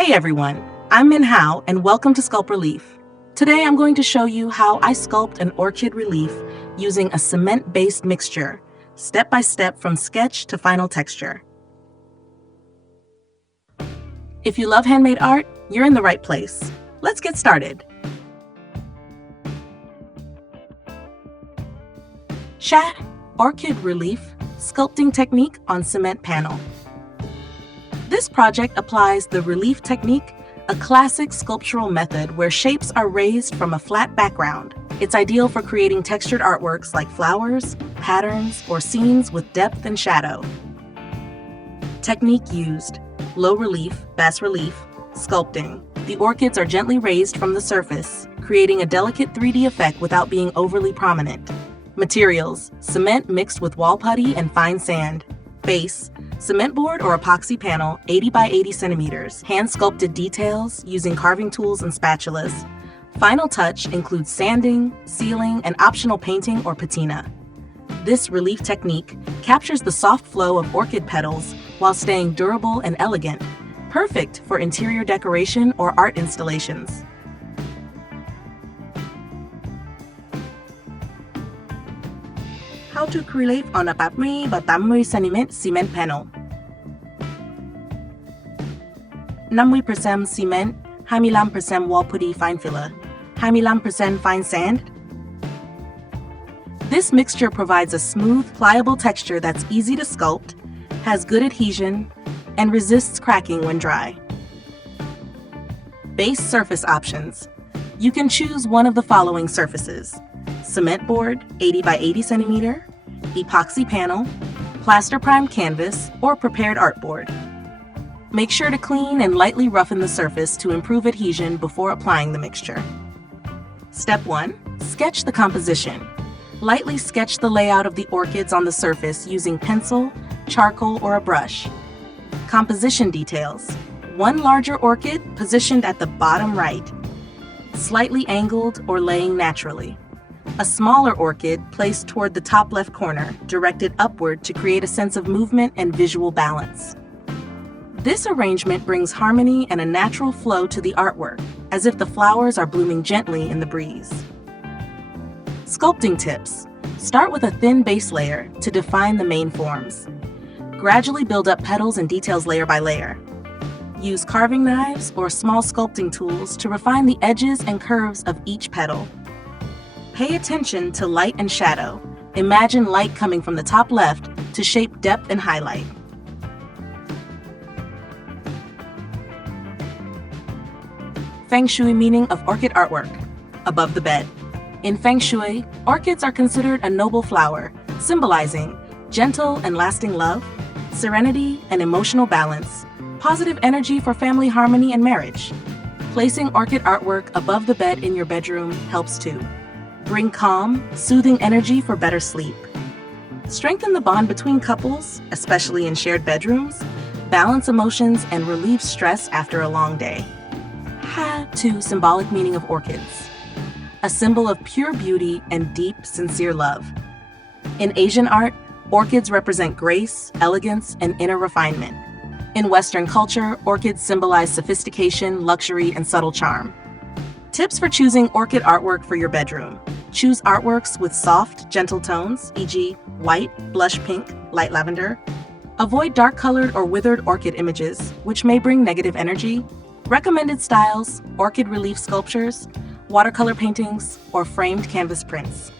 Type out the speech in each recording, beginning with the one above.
Hey everyone, I'm Min Hao and welcome to SculpRelief. Today I'm going to show you how I sculpt an orchid relief using a cement-based mixture, step by step from sketch to final texture. If you love handmade art, you're in the right place. Let's get started. Orchid Relief Sculpting Technique on Cement Panel. This project applies the relief technique, a classic sculptural method where shapes are raised from a flat background. It's ideal for creating textured artworks like flowers, patterns, or scenes with depth and shadow. Technique used: low relief, Bas-Relief, sculpting. The orchids are gently raised from the surface, creating a delicate 3D effect without being overly prominent. Materials: cement mixed with wall putty and fine sand. Base: cement board or epoxy panel, 80 by 80 centimeters. Hand-sculpted details using carving tools and spatulas. Final touch includes sanding, sealing, and optional painting or patina. This relief technique captures the soft flow of orchid petals while staying durable and elegant, perfect for interior decoration or art installations. How to relief on a 70 by 80 cm cement panel. 60% cement, 25% wall putty fine filler, 25% fine sand. This mixture provides a smooth, pliable texture that's easy to sculpt, has good adhesion, and resists cracking when dry. Base surface options. You can choose one of the following surfaces: cement board, 80 by 80 centimeter, epoxy panel, plaster primed canvas, or prepared artboard. Make sure to clean and lightly roughen the surface to improve adhesion before applying the mixture. Step 1. Sketch the composition. Lightly sketch the layout of the orchids on the surface using pencil, charcoal, or a brush. Composition details. One larger orchid positioned at the bottom right, slightly angled or laying naturally. A smaller orchid placed toward the top left corner, directed upward to create a sense of movement and visual balance. This arrangement brings harmony and a natural flow to the artwork, as if the flowers are blooming gently in the breeze. Sculpting tips. Start with a thin base layer to define the main forms. Gradually build up petals and details layer by layer. Use carving knives or small sculpting tools to refine the edges and curves of each petal. Pay attention to light and shadow. Imagine light coming from the top left to shape depth and highlight. Feng Shui meaning of orchid artwork. Above the bed. In Feng Shui, orchids are considered a noble flower, symbolizing gentle and lasting love, serenity and emotional balance, positive energy for family harmony and marriage. Placing orchid artwork above the bed in your bedroom helps too. Bring calm, soothing energy for better sleep. Strengthen the bond between couples, especially in shared bedrooms, balance emotions, and relieve stress after a long day. Symbolic meaning of orchids. A symbol of pure beauty and deep, sincere love. In Asian art, orchids represent grace, elegance, and inner refinement. In Western culture, orchids symbolize sophistication, luxury, and subtle charm. Tips for choosing orchid artwork for your bedroom. Choose artworks with soft, gentle tones, e.g. white, blush pink, light lavender. Avoid dark-colored or withered orchid images, which may bring negative energy. Recommended styles: orchid relief sculptures, watercolor paintings, or framed canvas prints.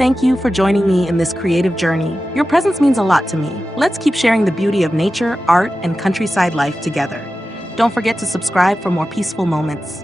thank you for joining me in this creative journey. Your presence means a lot to me. Let's keep sharing the beauty of nature, art, and countryside life together. Don't forget to subscribe for more peaceful moments.